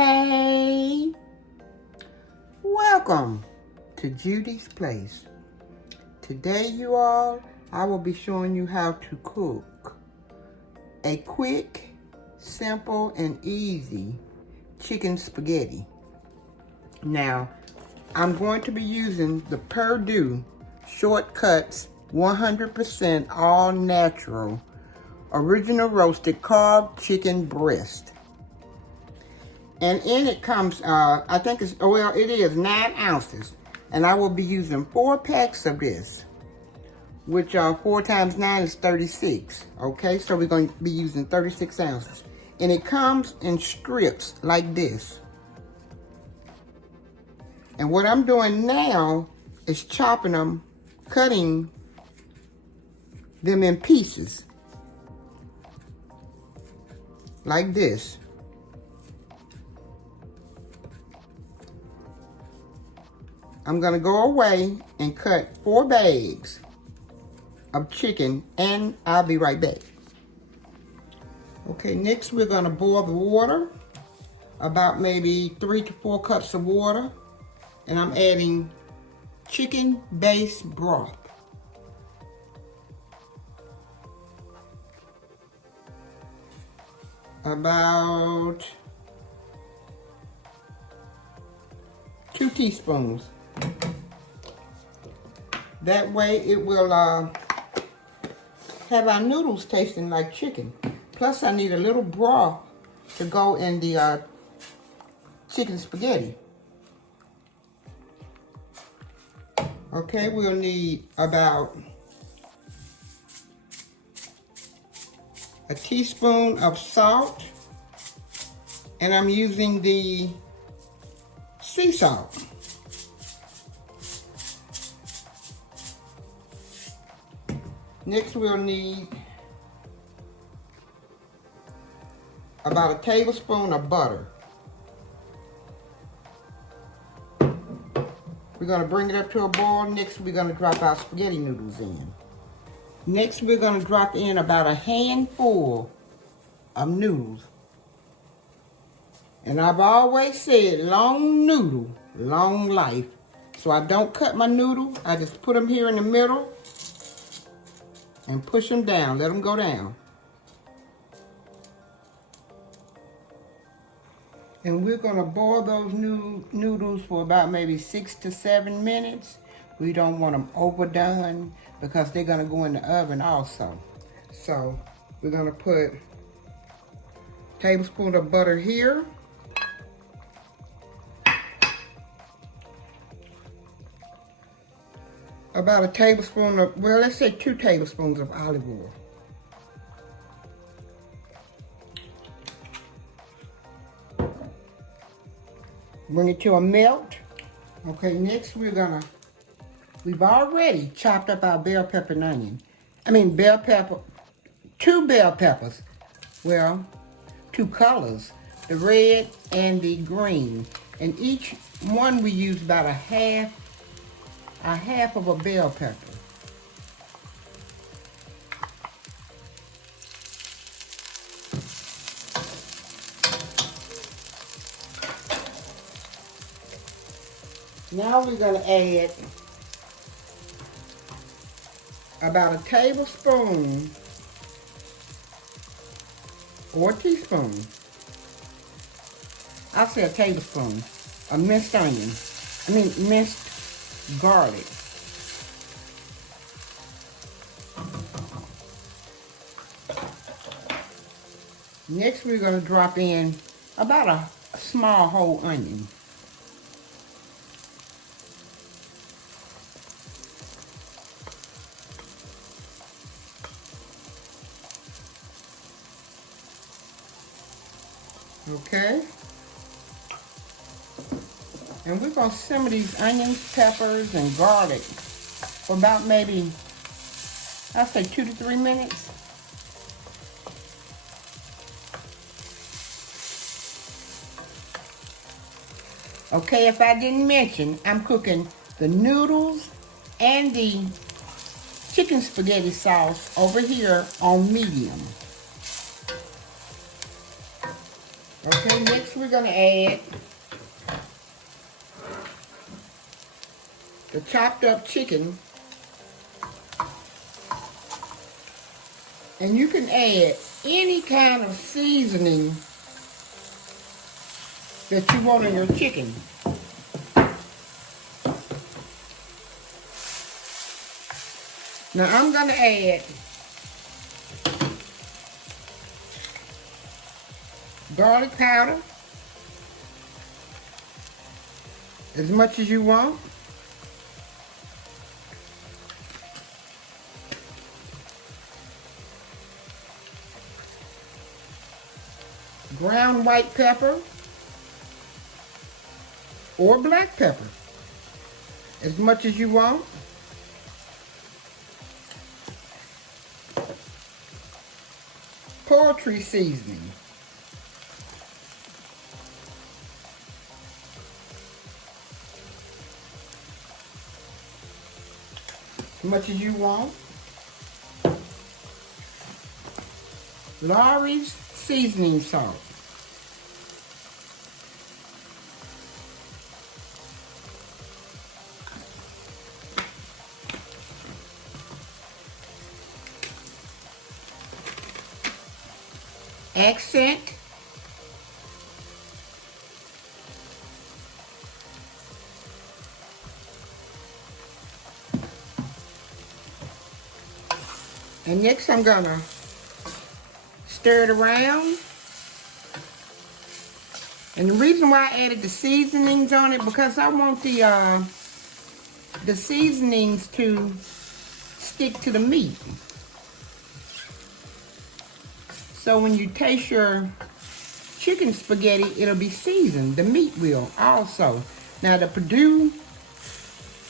Hey, welcome to Judy's Place. Today, you all, I will be showing you how to cook a quick, simple, and easy chicken spaghetti. Now, I'm going to be using the Perdue Shortcuts 100% all natural original roasted carved chicken breast. And in it comes, I think it's, well, it is 9 ounces. And I will be using 4 packs of this, which are 4 times 9 is 36. Okay, so we're going to be using 36 ounces. And it comes in strips like this. And what I'm doing now is chopping them, cutting them in pieces. Like this. I'm gonna go away and cut 4 bags of chicken, and I'll be right back. Okay, next we're gonna boil the water, about maybe 3 to 4 cups of water, and I'm adding chicken-based broth. About 2 teaspoons. That way it will have our noodles tasting like chicken. Plus I need a little broth to go in the chicken spaghetti. Okay, we'll need about a teaspoon of salt, and I'm using the sea salt. Next we'll need about a tablespoon of butter. We're going to bring it up to a boil. Next we're going to drop our spaghetti noodles in. Next we're going to drop in about a handful of noodles. And I've always said long noodle, long life. So I don't cut my noodle. I just put them here in the middle and push them down, let them go down. And we're gonna boil those noodles for about maybe 6 to 7 minutes. We don't want them overdone because they're gonna go in the oven also. So we're gonna put a tablespoon of butter here. About a tablespoon of, well, let's say 2 tablespoons of olive oil. Bring it to a melt. Okay, next we've already chopped up our bell pepper and onion. Bell pepper, 2 bell peppers. Well, 2 colors, the red and the green. And each one we use about a half of a bell pepper. Now we're going to add about a tablespoon or a teaspoon. I'll say a tablespoon of minced onion. Minced garlic. Next we're going to drop in about a small whole onion. Okay? And we're going to simmer these onions, peppers, and garlic for about maybe, I'll say 2 to 3 minutes. Okay, if I didn't mention, I'm cooking the noodles and the chicken spaghetti sauce over here on medium. Okay, next we're gonna add the chopped up chicken. And you can add any kind of seasoning that you want in your chicken. Now I'm gonna add garlic powder, as much as you want. Ground white pepper or black pepper, as much as you want. Poultry seasoning. As much as you want. Lawry's seasoning salt. Accent. And next I'm gonna stir it around. And the reason why I added the seasonings on it, because I want the seasonings to stick to the meat. So when you taste your chicken spaghetti, it'll be seasoned. The meat will also. Now the Purdue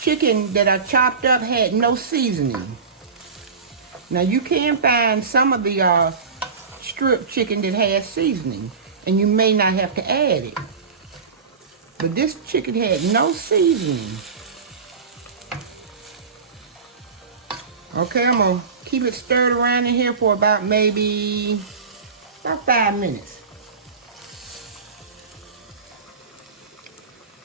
chicken that I chopped up had no seasoning. Now you can find some of the strip chicken that has seasoning, and you may not have to add it. But this chicken had no seasoning. Okay, I'm gonna keep it stirred around in here for about maybe about 5 minutes.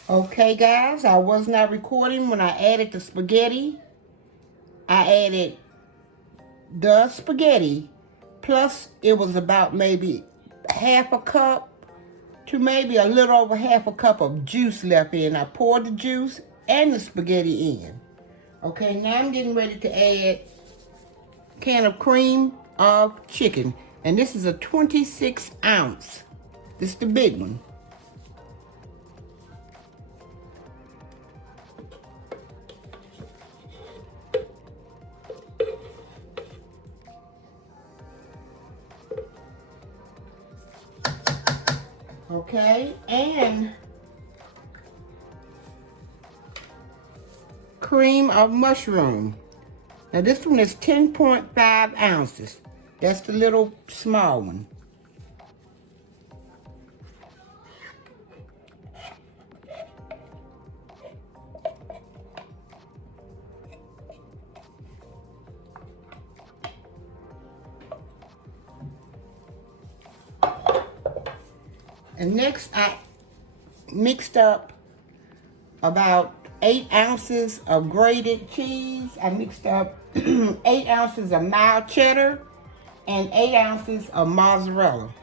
Okay guys, I was not recording when I added the spaghetti. I added the spaghetti, plus it was about maybe half a cup to maybe a little over half a cup of juice left in. I poured the juice and the spaghetti in. Okay, now I'm getting ready to add a can of cream of chicken. And this is a 26 ounce. This is the big one. Okay, and cream of mushroom. Now this one is 10.5 ounces. That's the little small one. And next I mixed up about 8 ounces of grated cheese. I mixed up 8 ounces of mild cheddar and 8 ounces of mozzarella.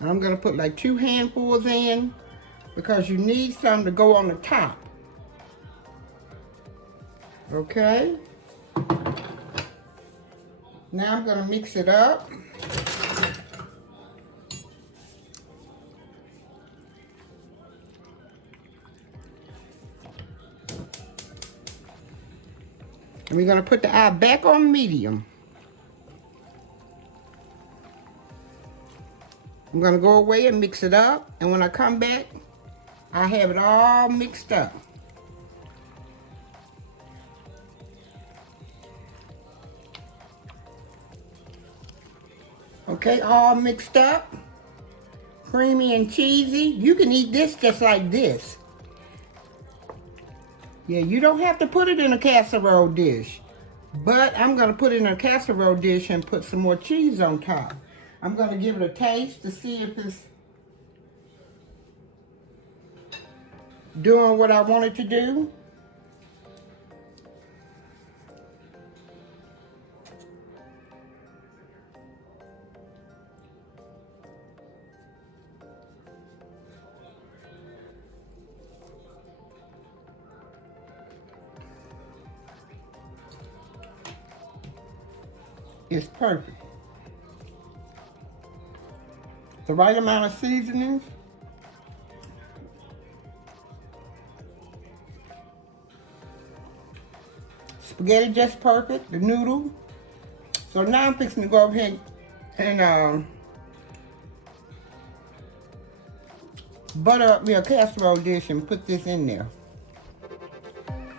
And I'm gonna put like 2 handfuls in because you need some to go on the top. Okay. Now I'm gonna mix it up. And we're gonna put the eye back on medium. I'm gonna go away and mix it up, and when I come back, I have it all mixed up. Okay, all mixed up, creamy and cheesy. You can eat this just like this. Yeah, you don't have to put it in a casserole dish. But I'm going to put it in a casserole dish and put some more cheese on top. I'm going to give it a taste to see if it's doing what I want it to do. It's perfect. The right amount of seasonings. Spaghetti just perfect, the noodle. So now I'm fixing to go over here and butter up me a casserole dish and put this in there.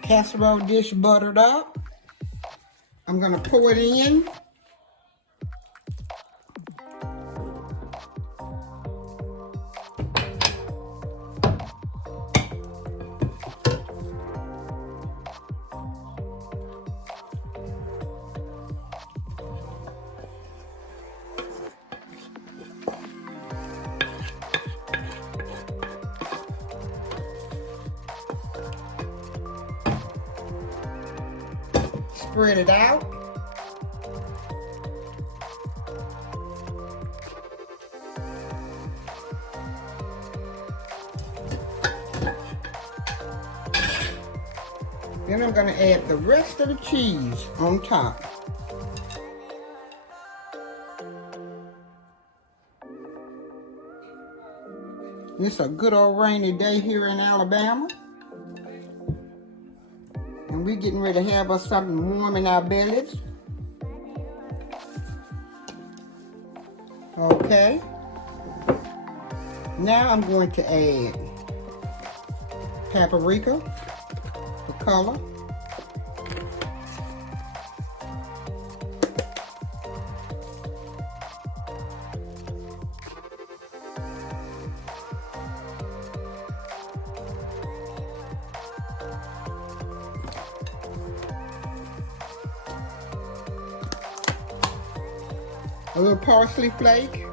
Casserole dish buttered up. I'm gonna pour it in. Spread it out. Then I'm going to add the rest of the cheese on top. It's a good old rainy day here in Alabama. And we're getting ready to have us something warm in our bellies. Okay. Now I'm going to add paprika for color. A little parsley flake.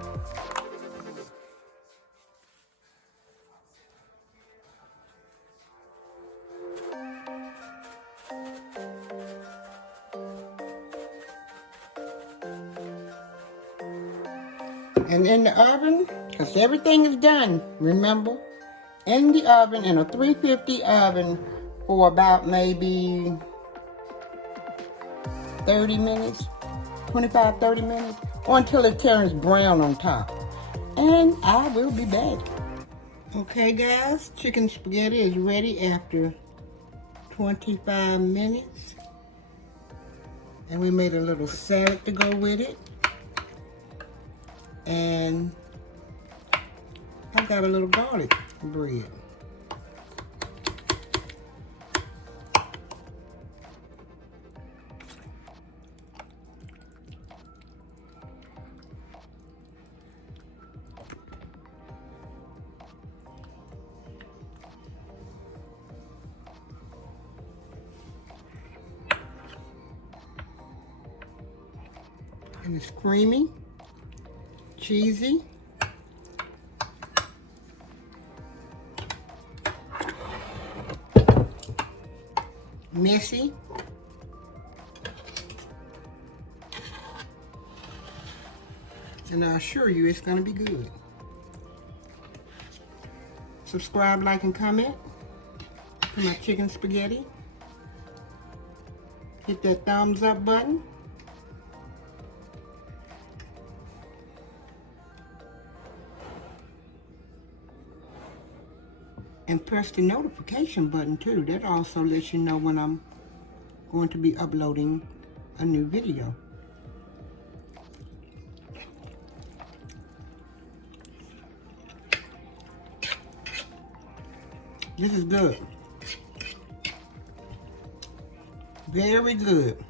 And in the oven, because everything is done, remember, in the oven, in a 350 oven for about maybe 30 minutes, 25, 30 minutes, or until it turns brown on top. And I will be back. Okay guys, chicken spaghetti is ready after 25 minutes. And we made a little salad to go with it. And I've got a little garlic bread. And it's creamy, cheesy. Messy. And I assure you it's going to be good. Subscribe, like, and comment to my chicken spaghetti. Hit that thumbs up button. And press the notification button too. That also lets you know when I'm going to be uploading a new video. This is good. Very good.